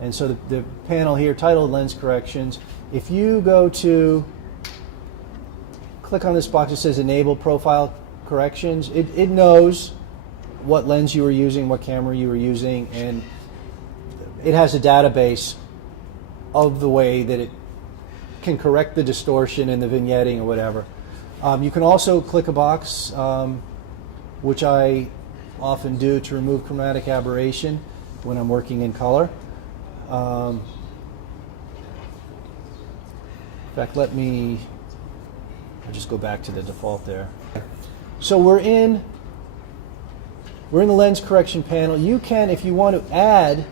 And so the panel here titled Lens Corrections, if you go to click on this box that says Enable Profile Corrections, it knows what lens you were using, what camera you were using, and it has a database of the way that it can correct the distortion and the vignetting or whatever. You can also click a box, which I often do to remove chromatic aberration when I'm working in color. In fact, I'll just go back to the default there. So we're in the lens correction panel. You can, if you want to add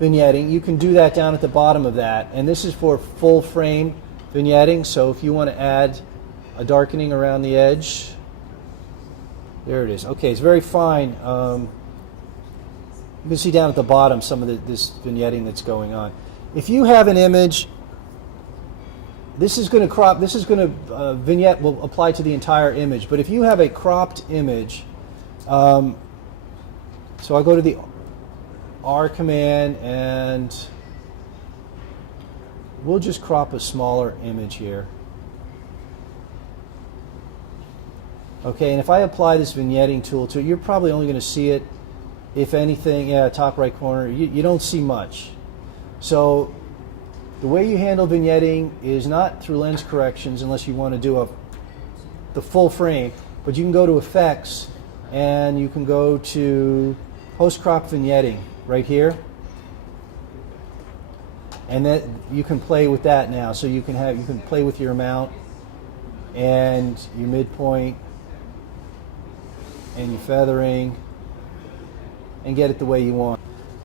vignetting, you can do that down at the bottom of that. And this is for full frame vignetting. So if you want to add a darkening around the edge, there it is. Okay, it's very fine. You can see down at the bottom some of this vignetting that's going on. If you have an image, this is going to crop, vignette will apply to the entire image. But if you have a cropped image, so I'll go to the R command and we'll just crop a smaller image here. Okay, and if I apply this vignetting tool to it, you're probably only going to see it, if anything, top right corner. You don't see much. So the way you handle vignetting is not through lens corrections unless you want to do the full frame, but you can go to Effects and you can go to Post Crop Vignetting right here, and that you can play with that now. So you can play with your amount and your midpoint and your feathering and get it the way you want.